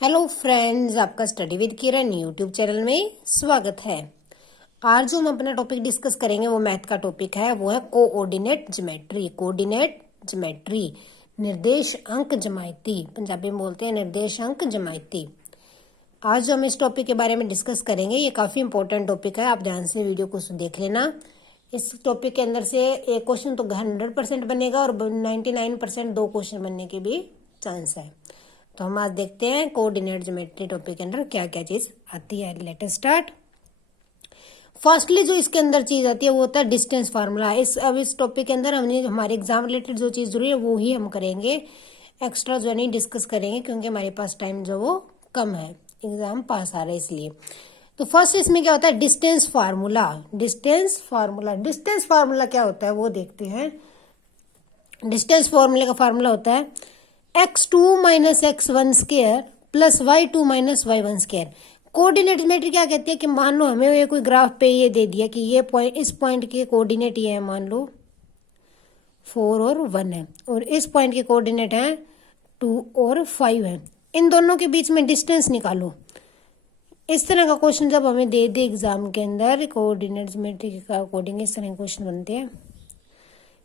Hello friends, आपका study with Kiran YouTube channel में स्वागत है। आज जो हम अपना टॉपिक डिस्कस करेंगे वो मैथ का टॉपिक है, वो है कोऑर्डिनेट ज्योमेट्री। कोऑर्डिनेट ज्योमेट्री, निर्देश अंक ज्यामिति, पंजाबी में बोलते हैं निर्देश अंक ज्यामिति। आज जो हम इस टॉपिक के बारे में डिस्कस करेंगे ये काफी इंपॉर्टेंट टॉपिक है, आप ध्यान से वीडियो को देख लेना। इस टॉपिक के अंदर से एक क्वेश्चन तो 100% बनेगा और 99% दो क्वेश्चन बनने के भी चांस है। तो हम आज देखते हैं कोऑर्डिनेट ज्योमेट्री टॉपिक के अंदर क्या क्या चीज आती है। Let us start. फर्स्टली जो इसके अंदर चीज आती है वो होता है डिस्टेंस फार्मूला। अब इस टॉपिक के अंदर हमने हमारे एग्जाम रिलेटेड जो चीज जरूरी है वो ही हम करेंगे, एक्स्ट्रा जो नहीं डिस्कस करेंगे क्योंकि हमारे पास टाइम जो वो कम है, एग्जाम पास आ रहा है इसलिए। तो फर्स्ट इसमें क्या होता है, डिस्टेंस फार्मूला। डिस्टेंस फार्मूला क्या होता है वो देखते हैं। डिस्टेंस फार्मूले का फार्मूला होता है x2 minus x1 square plus y2 minus y1 square. Coordinate geometry क्या कहती है कि मान लो हमें ये कोई ग्राफ पे ये दे दिया कि ये पॉइंट, इस पॉइंट के कोऑर्डिनेट ये है, मान लो 4 और 1 है, और इस पॉइंट के कोऑर्डिनेट है 2 और 5 है। इन दोनों के बीच में डिस्टेंस निकालो। इस तरह का क्वेश्चन जब हमें दे दे एग्जाम के अंदर, कोऑर्डिनेट ज्योमेट्री के अकॉर्डिंग इस तरह के क्वेश्चन बनते हैं,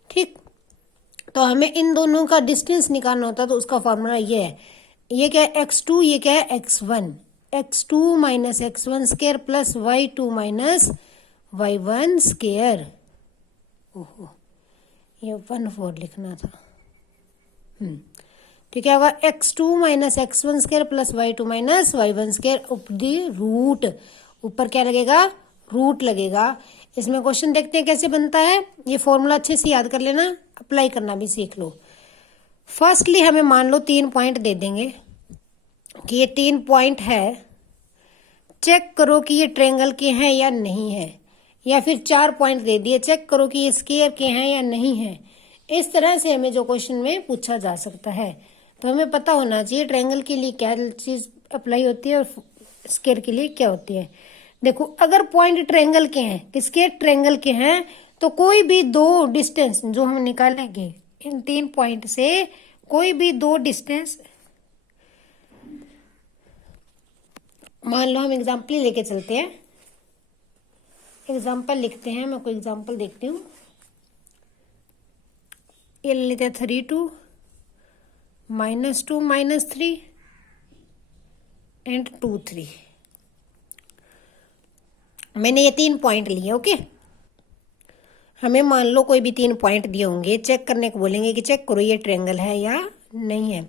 ठीक। तो हमें इन दोनों का डिस्टेंस निकालना होता है, तो उसका फॉर्मूला ये है। ये क्या है x2, ये क्या है x1। x2 minus x1 square plus y2 minus y1 square. ओहो, ये 1/4 लिखना था। तो क्या होगा, x2 minus x1 square plus y2 minus y1 square the root. ऊपर क्या लगेगा, रूट लगेगा। इसमें क्वेश्चन देखते हैं कैसे बनता है। ये फॉर्मूला अच्छे से याद कर लेना, अप्लाई करना भी सीख लो। फर्स्टली हमें मान लो 3 पॉइंट दे देंगे कि ये 3 पॉइंट है, चेक करो कि ये ट्रायंगल के हैं या नहीं है। या फिर 4 पॉइंट दे दिए, चेक करो कि ये स्क्वायर के हैं या नहीं है। इस तरह से हमें जो क्वेश्चन में पूछा जा सकता है। तो हमें पता होना चाहिए ट्रायंगल के लिए क्या चीज अप्लाई होती है और स्क्वायर के लिए क्या होती है। देखो, अगर पॉइंट ट्रायंगल के हैं, किसके ट्रायंगल के हैं, तो कोई भी दो डिस्टेंस जो हम निकालेंगे इन 3 पॉइंट से, कोई भी दो डिस्टेंस, मान लो हम एग्जाम्पल लेके चलते हैं, एग्जाम्पल लिखते हैं। मैं कोई एग्जाम्पल देखती हूँ। ये ले लेते हैं 3 2 -2 -3 एंड 2 3। मैंने ये 3 पॉइंट लिए, ओके। हमें मान लो कोई भी 3 पॉइंट दिए होंगे, चेक करने को बोलेंगे कि चेक करो ये ट्रायंगल है या नहीं है।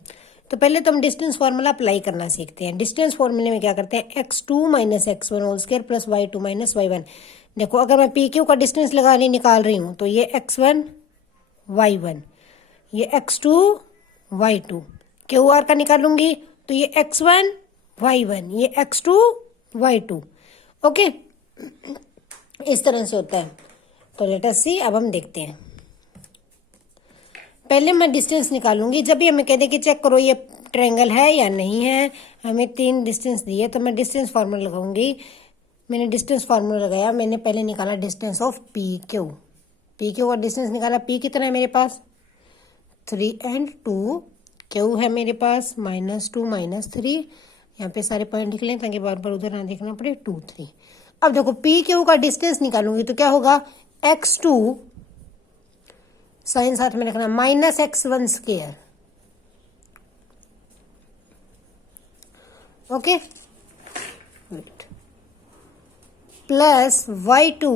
तो पहले तो हम डिस्टेंस फार्मूला अप्लाई करना सीखते हैं। डिस्टेंस फार्मूले में क्या करते हैं, x2 minus x1 whole square plus y2 minus y1। देखो, अगर मैं PQ का डिस्टेंस निकाल रही हूँ तो ये x1 y1, ये x2 y2। QR का निकालूंगी तो ये x1 y1, ये x2 y2, ओके। इस तरह से होता है। तो लेट अस सी, अब हम देखते हैं। पहले मैं डिस्टेंस निकालूंगी। जब भी हमें कह दे कि चेक करो ये ट्रायंगल है या नहीं है, हमें 3 डिस्टेंस दिए, तो मैं डिस्टेंस फार्मूला लगाऊंगी। मैंने डिस्टेंस फार्मूला लगाया, मैंने पहले निकाला डिस्टेंस ऑफ PQ। PQ का डिस्टेंस निकाला। P कितना है मेरे पास, 3 एंड 2। Q है मेरे पास -2 -3। यहाँ पे सारे पॉइंट लिख लें ताकि बार बार उधर ना देखना पड़े, 2 3। अब देखो, PQ का डिस्टेंस निकालूंगी तो क्या होगा, x2 साइन साथ में रखना minus x1 square, okay, plus y2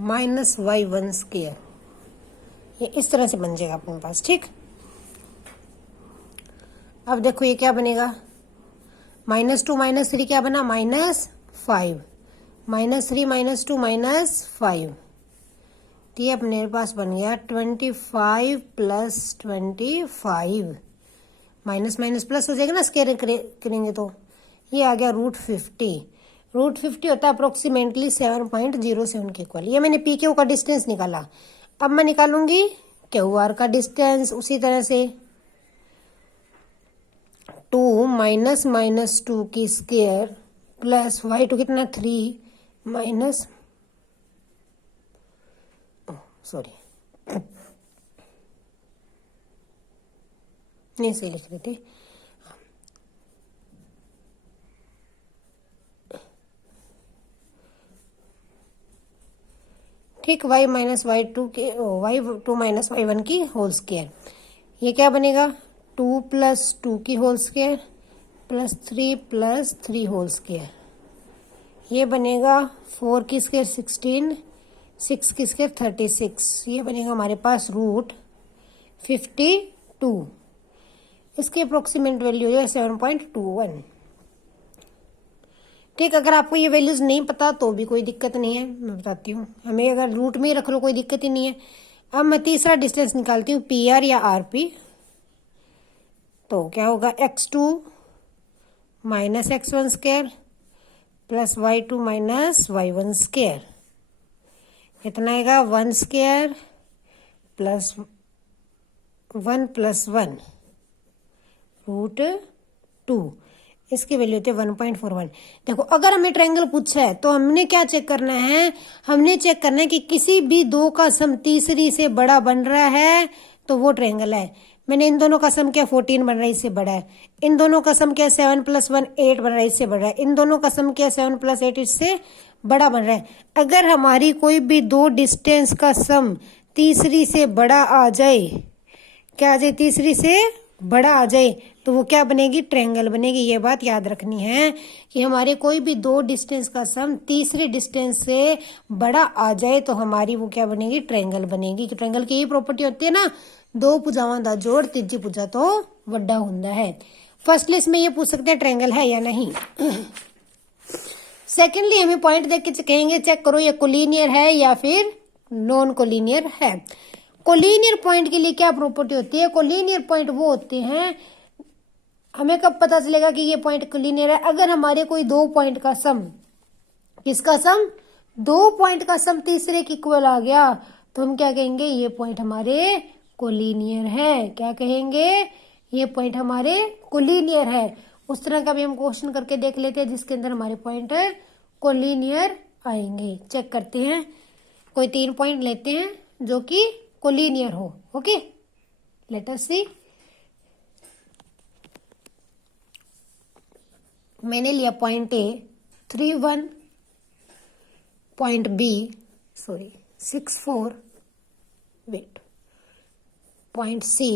minus y1 square. ये इस तरह से बन जाएगा अपने पास, ठीक। अब देखो ये क्या बनेगा, -2 -3 क्या बना, -5, -3 -2 -5। तो ये अपने पास बन गया 25 प्लस 25। माइनस माइनस प्लस हो जाएगा ना, स्क्वायर करेंगे तो ये आ गया √50। √50 होता है अप्रोक्सीमेटली 7.07 के इक्वल। ये मैंने PQ का डिस्टेंस निकाला। अब मैं निकालूंगी QR का डिस्टेंस उसी तरह से। 2 माइनस 2 की स्क्वायर प्लस y2 कितना, 3 माइनस, सॉरी नहीं सही लिख रहे थे। ठीक, y माइनस वाई टू के y2 माइनस y1 की होल स्क्वायर, ये क्या बनेगा 2 प्लस 2 की whole square plus 3 whole square, ये बनेगा 4 की स्क्वायर 16, 6 की स्क्वायर 36, ये बनेगा हमारे पास रूट 52। इसकी अप्रोक्सीमेट वैल्यू जो है 7.21। ठीक, अगर आपको ये वैल्यूज नहीं पता तो भी कोई दिक्कत नहीं है, मैं बताती हूँ, हमें अगर रूट में ही रख लो कोई दिक्कत ही नहीं है। अब मैं तीसरा डिस्टेंस निकालती हूँ पी आर या आर पी, तो क्या होगा x2 minus x1 square plus y2 minus y1 square, कितना आएगा 1 स्क्वायर प्लस 1 प्लस 1 रूट 2, इसकी वैल्यू होती है 1.41। देखो, अगर हमें ट्रायंगल पूछा है तो हमने क्या चेक करना है, हमने चेक करना है कि किसी भी दो का सम तीसरी से बड़ा बन रहा है तो वो ट्रायंगल है। मैंने इन दोनों का सम क्या 14 बन रहा है, इससे बड़ा है। इन दोनों का सम क्या 7 प्लस 1 8 बन रहा है, इससे बड़ा है। इन दोनों का सम क्या 7 प्लस 8 इससे बड़ा बन रहा है। अगर हमारी कोई भी दो डिस्टेंस का सम तीसरी से बड़ा आ जाए, क्या आ जाए, तीसरी से बड़ा आ जाए, तो वो क्या बनेगी, ट्रायंगल बनेगी। ये बात याद रखनी है कि हमारे कोई भी दो डिस्टेंस का सम तीसरे डिस्टेंस से बड़ा आ जाए तो हमारी वो क्या बनेगी, ट्रायंगल बनेगी। कि ट्रायंगल की यही प्रॉपर्टी होती है ना, दो भुजावां दा जोड़ तीजी भुजा तो वड्डा हुंदा है। फर्स्ट लिस्ट में ये पूछ सकते हैं ट्रायंगल है या नहीं। सेकेंडली हमें पॉइंट देख के कहेंगे चेक करो ये कोलिनियर है या फिर नॉन कोलिनियर है। कोलिनियर पॉइंट के लिए क्या प्रॉपर्टी होती है, कोलिनियर पॉइंट वो होते हैं, हमें कब पता चलेगा कि ये पॉइंट कोलिनियर है, अगर हमारे कोई दो पॉइंट का सम, किसका सम, दो पॉइंट का सम तीसरे के इक्वल आ गया तो हम क्या कहेंगे, ये पॉइंट हमारे कोलिनियर है। क्या कहेंगे, ये पॉइंट हमारे कोलिनियर है। उस तरह का भी हम क्वेश्चन करके देख लेते हैं जिसके अंदर हमारे पॉइंट कोलिनियर आएंगे। चेक करते हैं, कोई 3 पॉइंट लेते हैं जो कि कोलिनियर हो। Okay, let us see. मैंने लिया point A 3 1, point B 6 4, wait, point C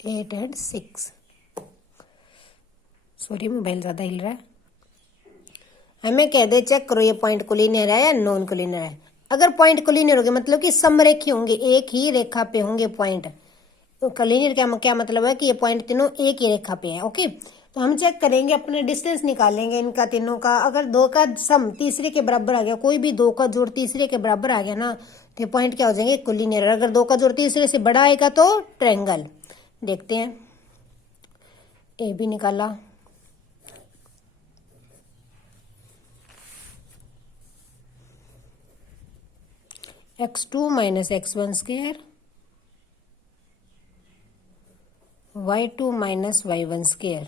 8 and 6। Sorry, mobile ज्यादा हिल रहा है। हमें कह दे चेक करो ये पॉइंट कोलिनियर है या नॉन कोलिनियर है। अगर पॉइंट कोलिनियर होंगे मतलब कि समरेखी होंगे, एक ही रेखा पे होंगे पॉइंट। तो कोलिनियर क्या मतलब है कि ये पॉइंट तीनों एक ही रेखा पे है। ओके, तो हम चेक करेंगे, अपने डिस्टेंस निकालेंगे इनका तीनों का। अगर दो का सम तीसरे के बराबर आ गया, कोई भी दो का जोड़ तीसरे के बराबर आ गया ना, तो पॉइंट क्या हो जाएंगे, कोलिनियर। अगर दो का जोड़ तीसरे से बड़ा आएगा तो ट्रायंगल। देखते हैं, ए भी निकाला, x2 minus x1 square, y2 minus y1 square,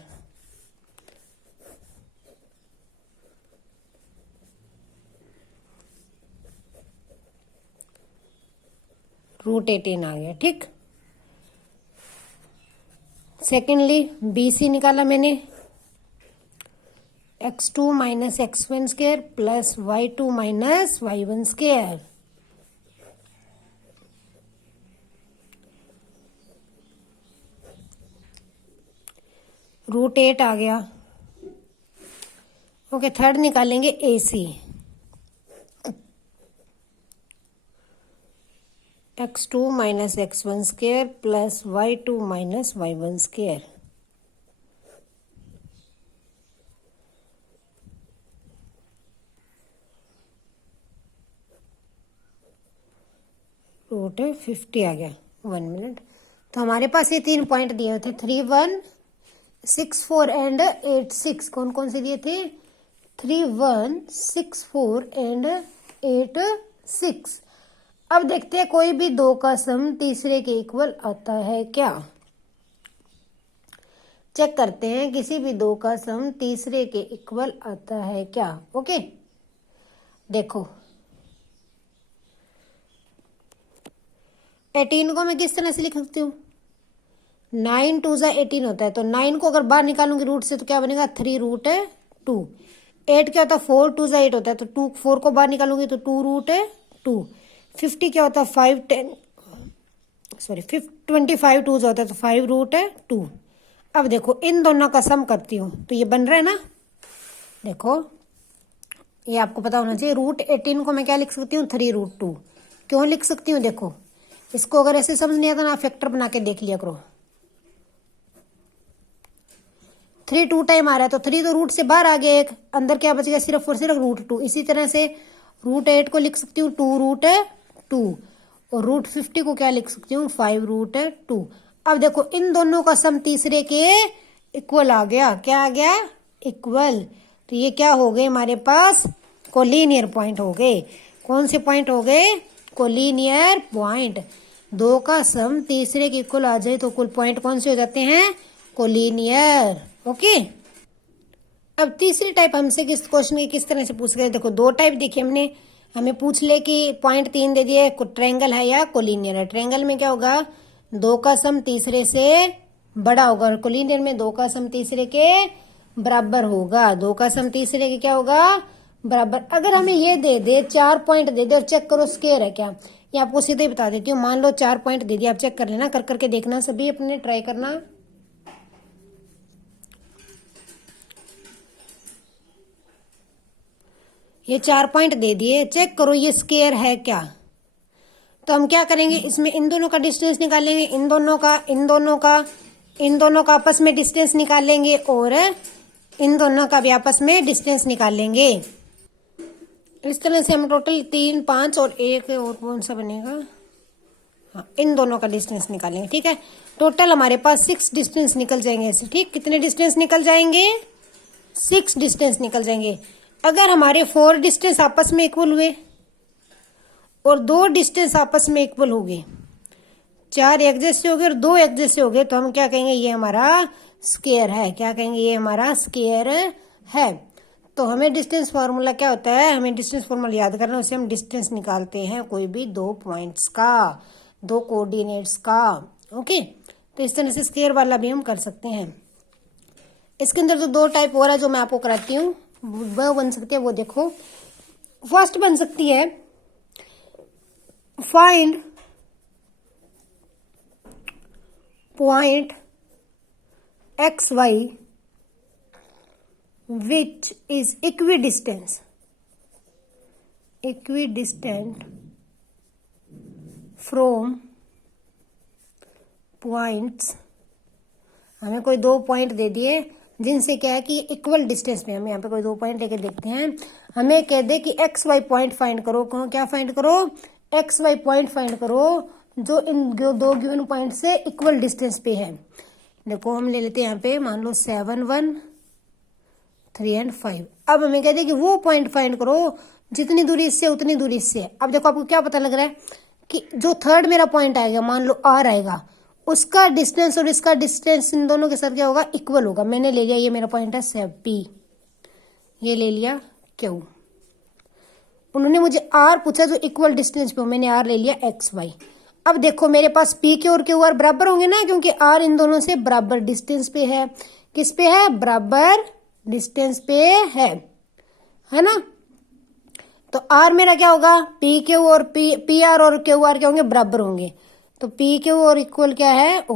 root 18 आ गया। ठीक, सेकेंडली बी सी निकाला मैंने, x2 minus x1 square plus y2 minus y1 square, root 8 आ गया। ओके, थर्ड निकालेंगे A C, x2 minus x1 square plus y2 minus y1 square, root 50 आ गया। 1 मिनट। तो हमारे पास ये 3 पॉइंट दिए थे, 3 1 6 4 एंड 8 6। कौन कौन से दिए थे, 3 1 6 4 एंड 8 6। अब देखते हैं कोई भी दो का सम तीसरे के इक्वल आता है क्या। चेक करते हैं किसी भी दो का सम तीसरे के इक्वल आता है क्या। ओके, देखो 18 को मैं किस तरह से लिख सकती हूँ, 9 2 ज़ा 18 होता है, तो 9 को अगर बाहर निकालूंगी रूट से तो क्या बनेगा 3√2। 8 क्या होता है 4 2 ज़ा 8 होता है, तो 4 को बाहर निकालूंगी तो 2√2। 50 क्या होता है 25 2 होता है तो 5√2। अब देखो इन दोनों का सम करती हूँ तो ये बन रहा है ना। देखो ये आपको पता होना चाहिए, √18 को मैं क्या लिख सकती हूँ 3√2। क्यों लिख सकती हूँ, देखो इसको अगर ऐसे समझ नहीं आता ना फैक्टर बना के देख लिया करो। 3 2 टाइम आ रहा है तो 3 तो रूट से बाहर आ गया, एक अंदर क्या बच गया सिर्फ और सिर्फ √2। इसी तरह से √8 को लिख सकती हूँ 2√2 और √50 को क्या लिख सकती हूँ 5√2। अब देखो इन दोनों का सम तीसरे के इक्वल आ गया। क्या आ गया, इक्वल। तो ये क्या हो गए हमारे पास कोलिनियर पॉइंट हो गए। कौन से पॉइंट हो गए, कोलिनियर पॉइंट। दो का सम तीसरे के इक्वल आ जाए तो कुल पॉइंट कौन से हो जाते हैं, कोलिनियर। ओके। अब तीसरी टाइप हमसे किस क्वेश्चन की किस तरह से पूछ गए, देखो दो टाइप देखी हमने। हमें पूछ ले कि पॉइंट 3 दे दिए, ट्रायंगल है या कोलिनियर है। ट्रायंगल में क्या होगा, दो का सम तीसरे से बड़ा होगा और कोलिनियर में दो का सम तीसरे के बराबर होगा। दो का सम तीसरे के क्या होगा, बराबर। अगर हमें ये दे दे 4 पॉइंट दे दे और चेक करो स्क्वायर है क्या, ये आपको सीधे ही बता देती हूँ। मान लो 4 पॉइंट दे दिया, आप चेक कर लेना, कर करके देखना, सभी अपने ट्राई करना। ये 4 पॉइंट दे दिए, चेक करो ये स्क्वायर है क्या। तो हम क्या करेंगे, इसमें इन दोनों का डिस्टेंस निकालेंगे, इन दोनों का आपस में डिस्टेंस निकालेंगे और इन दोनों का भी आपस में डिस्टेंस निकालेंगे। इस तरह से हम टोटल 3 5 और एक और कौन सा बनेगा, हाँ इन दोनों का डिस्टेंस निकालेंगे। ठीक है, टोटल हमारे पास 6 डिस्टेंस निकल जाएंगे ऐसे। ठीक, कितने डिस्टेंस निकल जाएंगे, 6 डिस्टेंस निकल जाएंगे। अगर हमारे 4 डिस्टेंस आपस में इक्वल हुए और 2 डिस्टेंस आपस में इक्वल हो गए, 4 एक जैसे हो गए और 2 एक जैसे हो गए, तो हम क्या कहेंगे, ये हमारा स्क्वायर है। क्या कहेंगे, ये हमारा स्क्वायर है। तो हमें डिस्टेंस फार्मूला क्या होता है, हमें डिस्टेंस फार्मूला याद करना है। उससे हम डिस्टेंस निकालते हैं कोई भी 2 पॉइंट्स का, 2 कोऑर्डिनेट्स का। ओके, तो इस तरह से स्क्वायर वाला भी हम कर सकते हैं। इसके अंदर तो 2 टाइप और है जो मैं आपको कराती हूँ, वह बन सकती है, वो देखो। फर्स्ट बन सकती है find point XY which is equidistant from points। हमें कोई 2 पॉइंट दे दिए जिनसे क्या है कि इक्वल डिस्टेंस पे, हमें यहाँ पे कोई 2 पॉइंट लेके देखते हैं। हमें कह दे कि XY पॉइंट फाइंड करो। क्या फाइंड करो, XY पॉइंट फाइंड करो जो इन 2 गिवन पॉइंट से इक्वल डिस्टेंस पे है। देखो हम ले लेते हैं यहाँ पे, मान लो 7 1 3 और 5। अब हमें कहते हैं कि वो पॉइंट फाइंड करो जितनी दूरी इससे उतनी दूरी इससे। अब देखो आपको क्या पता लग रहा है कि जो थर्ड मेरा पॉइंट आएगा, मान लो R आएगा, उसका डिस्टेंस और इसका डिस्टेंस इन दोनों के साथ क्या होगा, इक्वल होगा। मैंने ले लिया, ये मेरा पॉइंट है P, ये ले लिया Q। उन्होंने मुझे R पूछा जो इक्वल डिस्टेंस पे हो, मैंने R ले लिया XY। अब देखो मेरे पास P के और QR बराबर होंगे ना, क्योंकि R इन दोनों से बराबर डिस्टेंस पे है। किस पे है, बराबर डिस्टेंस पे है ना। तो R मेरा क्या होगा, PQ और PR और QR क्या होंगे, बराबर होंगे। तो PQ और इक्वल क्या है,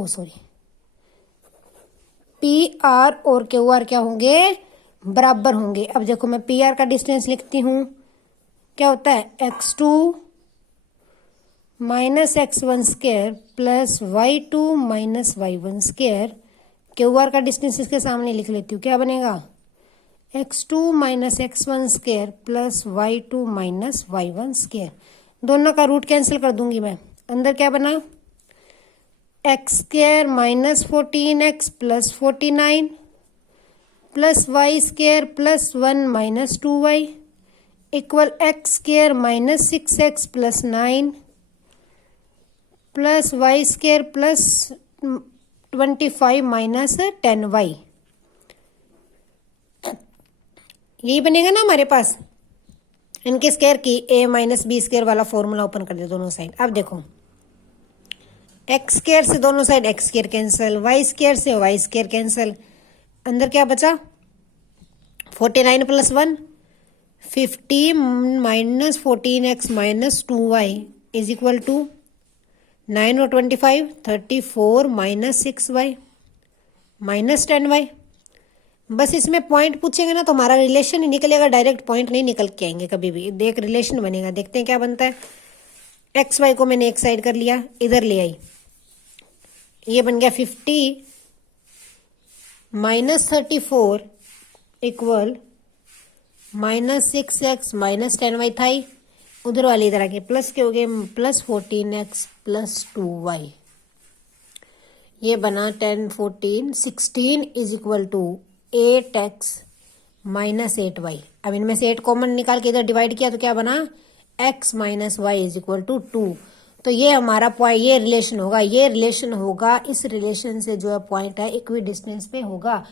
PR और QR क्या होंगे, बराबर होंगे। अब देखो मैं PR का डिस्टेंस लिखती हूँ, क्या होता है x2 minus x1 square plus y2 minus y1 square. QR का डिस्टेंस इसके सामने लिख लेती हूँ, क्या बनेगा x2 minus x1 square plus y2 minus y1 square. दोनों का रूट कैंसिल कर दूंगी मैं, अंदर क्या बना x square minus 14x plus 49 plus y square plus 1 minus 2y equal x square minus 6x plus 9 plus y square plus 25 minus 10y। यही बनेगा ना हमारे पास। इनके स्क्वायर की a माइनस बी स्क्वायर वाला फॉर्मूला ओपन कर दे दोनों साइड। अब देखो एक्स स्क्वायर से दोनों side X square cancel, Y square से वाई स्क्वायर कैंसिल, अंदर क्या बचा 49 + 1 50 - 14x - 2y is equal to 9 और 25 34 - 6y -10y। बस इसमें पॉइंट पूछेंगे ना तो हमारा रिलेशन ही निकलेगा, डायरेक्ट पॉइंट नहीं निकल के आएंगे कभी भी, एक रिलेशन बनेगा। देखते हैं क्या बनता है। एक्स वाई को मैंने एक साइड कर लिया, इधर ले आई, ये बन गया 50 - 34 इक्वल -6x - 10y था ही, उधर वाली इधर आके प्लस के हो गए +14x + 2y, ये बना 10 14 16 is equal to 8x - 8y। अब इनमें से 8 कॉमन निकाल के इधर डिवाइड किया तो क्या बना x - y is equal to 2। तो ये हमारा पॉइंट, ये रिलेशन होगा, ये रिलेशन होगा, इस रिलेशन से जो है पॉइंट है इक्वी डिस्टेंस पे होगा।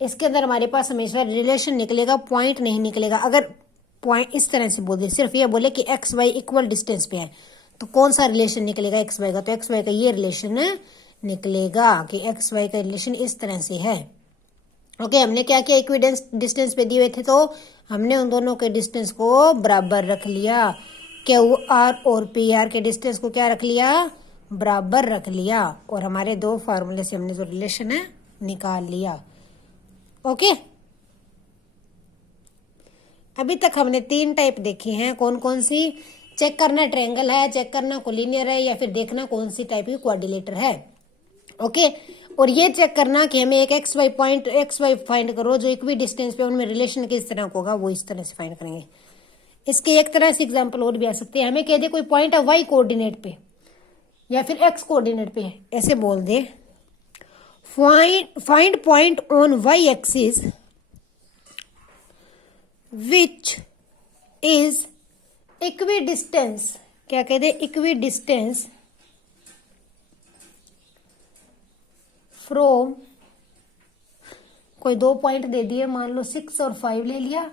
इसके अंदर हमारे पास हमेशा रिलेशन निकलेगा, पॉइंट नहीं निकलेगा। अगर पॉइंट इस तरह से बोल दे, सिर्फ ये बोले कि एक्स वाई इक्वल डिस्टेंस पे है, तो कौन सा रिलेशन निकलेगा एक्स वाई का, तो एक्स वाई का ये रिलेशन निकलेगा कि एक्स वाई का रिलेशन इस तरह से है। ओके, हमने क्या किया, इक्वी डिस्टेंस पे दिए हुए थे तो हमने उन दोनों के डिस्टेंस को बराबर रख लिया, क्यू आर और पी आर के डिस्टेंस को क्या रख लिया, बराबर रख लिया, और हमारे दो फार्मूले से हमने जो रिलेशन है निकाल लिया। ओके, अभी तक हमने 3 टाइप देखी हैं, कौन कौन सी, चेक करना ट्रायंगल है, चेक करना कोलिनियर है, या फिर देखना कौन सी टाइप की क्वाड्रिलेटर है। ओके, और ये चेक करना कि हमें एक X Y point X Y find करो जो इक्वी डिस्टेंस पे, उनमें रिलेशन किस तरह का होगा, वो इस तरह से फाइंड करेंगे। इसके एक तरह से एग्जांपल और भी आ सकते हैं, हमें कह दे कोई पॉइंट है वाई कोऑर्डिनेट पे या फिर एक्स कोऑर्डिनेट पे, ऐसे बोल दे find point on Y axis which is equidistant, क्या कह दे, इक्वी डिस्टेंस फ्रॉम, कोई 2 पॉइंट दे दिए, मान लो 6 और 5 ले लिया,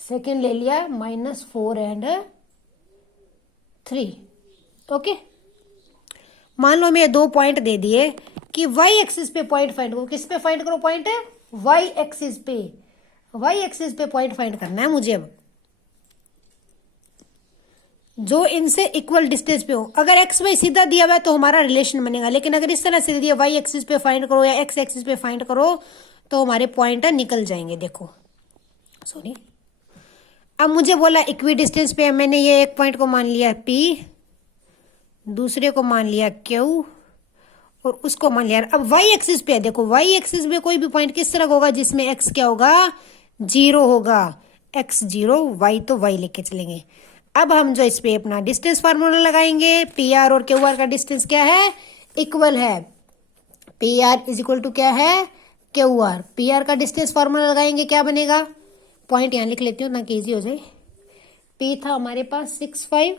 सेकेंड ले लिया -4 एंड 3। ओके, मान लो मैं 2 पॉइंट दे दिए कि वाई एक्सिस पे पॉइंट फाइंड करो, किस पे फाइंड करो पॉइंट है, वाई एक्सिस पे, वाई एक्सिस पे पॉइंट फाइंड करना है मुझे अब, जो इनसे इक्वल डिस्टेंस पे हो। अगर एक्स वाई सीधा दिया हुआ है तो हमारा रिलेशन बनेगा, लेकिन अगर इस तरह से दिया वाई एक्सिस पे फाइंड करो या एक्स एक्सिस पे फाइंड करो तो हमारे पॉइंट निकल जाएंगे। देखो सॉरी, अब मुझे बोला इक्वी डिस्टेंस पे, मैंने ये एक पॉइंट को मान लिया P, दूसरे को मान लिया Q और उसको मान लिया, अब वाई एक्सिस पे है। देखो वाई एक्सिस पे कोई भी पॉइंट किस तरह का होगा जिसमें x क्या होगा, 0 होगा, x 0, y तो y लेके चलेंगे। अब हम जो इस पे अपना डिस्टेंस फार्मूला लगाएंगे, पी आर और क्यू आर का डिस्टेंस क्या है, इक्वल है, P R is equal to क्या है, क्यू आर। पी आर का डिस्टेंस फार्मूला लगाएंगे, क्या बनेगा, पॉइंट यहाँ लिख लेती हूँ ताकि इजी हो जाए। P था हमारे पास 6 5,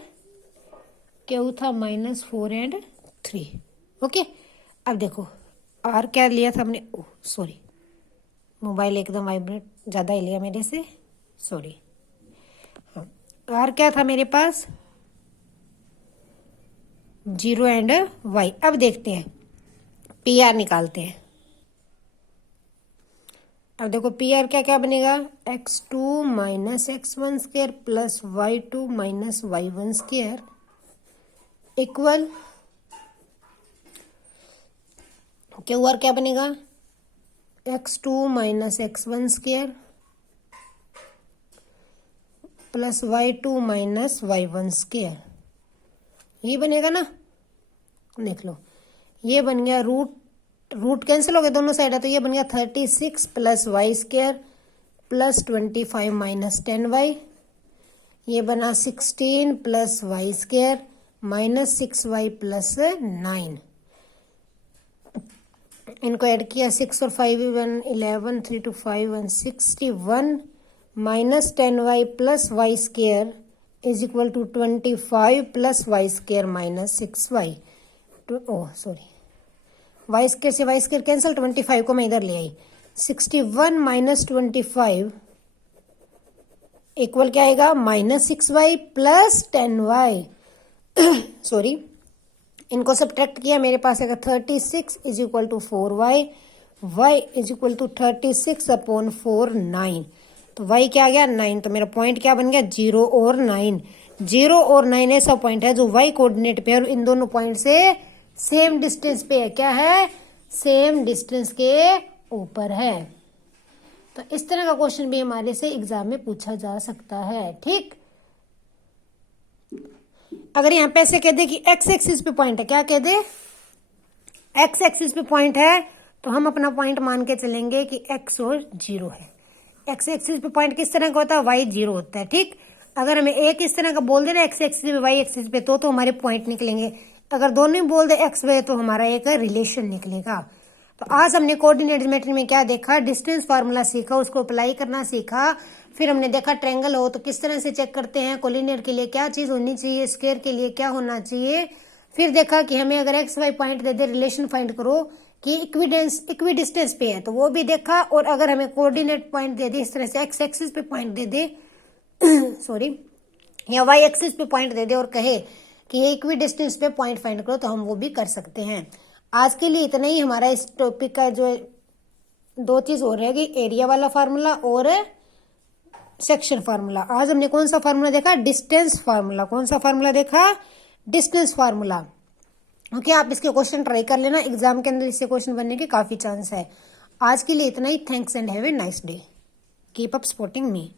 Q था -4 एंड 3। ओके, अब देखो R क्या लिया था हमने, ओह सॉरी, मोबाइल एकदम वाइब्रेट ज़्यादा ही लिया मेरे से, सॉरी। हाँ, R क्या था मेरे पास 0 एंड Y। अब देखते हैं PR निकालते हैं। अब देखो पी आर क्या क्या बनेगा, x2 - x1 square plus y2 - y1 square equal Q R क्या बनेगा, x2 - x1 square plus y2 - y1 square, ये बनेगा ना, देख लो ये बन गया, रूट कैंसिल हो गए दोनों साइड है, तो ये बन गया 36 plus Y square plus 25 - 10y, ये बना 16 plus Y square -6y plus 9। इनको ऐड किया, 6 और 5 11 3 to 5 1 61 - 10y plus Y square is equal to 25 plus Y square -6y। Oh sorry, Y square से वाई स्क्वायर कैंसिल, 25 को मैं इधर ले आई, 61 - 25 इक्वल क्या आएगा, -6y प्लस 10y सॉरी, इनको सब्ट्रैक्ट किया, मेरे पास आएगा 36 is equal to 4y, y is equal to 36 upon 4 9। तो y क्या आ गया 9। तो मेरा पॉइंट क्या बन गया 0 और 9। 0 और 9 ऐसा पॉइंट है जो y कोऑर्डिनेट पे है और इन दोनों पॉइंट से सेम डिस्टेंस पे है। क्या है? सेम डिस्टेंस के ऊपर है। तो इस तरह का क्वेश्चन भी हमारे से एग्जाम में पूछा जा सकता है। ठीक, अगर यहाँ पे ऐसे कह दे कि एक्स एक्सिस पे पॉइंट है, क्या कह दे एक्स एक्सिस पे पॉइंट है, तो हम अपना पॉइंट मान के चलेंगे कि एक्स और 0 है। एक्स एक्सिस पे पॉइंट किस तरह का होता है? वाई 0 होता है। ठीक, अगर हमें एक इस तरह का बोल दे ना एक्स एक्सिस पे वाई एक्सिस पे, तो हमारे पॉइंट निकलेंगे। अगर दोनों ही बोल दे एक्स वाई, तो हमारा एक रिलेशन निकलेगा। तो आज हमने कोऑर्डिनेट ज्योमेट्री में क्या देखा? डिस्टेंस फार्मूला सीखा, उसको अप्लाई करना सीखा। फिर हमने देखा ट्रायंगल हो तो किस तरह से चेक करते हैं, कोलिनियर के लिए क्या चीज होनी चाहिए, स्क्वायर के लिए क्या होना चाहिए। फिर देखा कि हमें अगर एक्स वाई पॉइंट दे दे, रिलेशन फाइंड करो कि इक्वी डिस्टेंस पे है, तो वो भी देखा। और अगर हमें कोऑर्डिनेट पॉइंट दे दे इस तरह से, एक्स एक्सिस पे पॉइंट दे दे सॉरी, या वाई एक्सिस पे पॉइंट दे दे और कहे कि ये इक्वी डिस्टेंस पे पॉइंट फाइंड करो, तो हम वो भी कर सकते हैं। आज के लिए इतना ही। हमारा इस टॉपिक का जो 2 चीज हो रहेगी, एरिया वाला फार्मूला और सेक्शन फार्मूला। आज हमने कौन सा फार्मूला देखा? Distance formula. कौन सा फार्मूला देखा? Distance formula. ओके, आप इसके क्वेश्चन ट्राई कर लेना, एग्जाम के अंदर इससे क्वेश्चन बनने के काफी चांस है। आज के लिए इतना ही। Thanks and have a nice day. Keep up supporting me.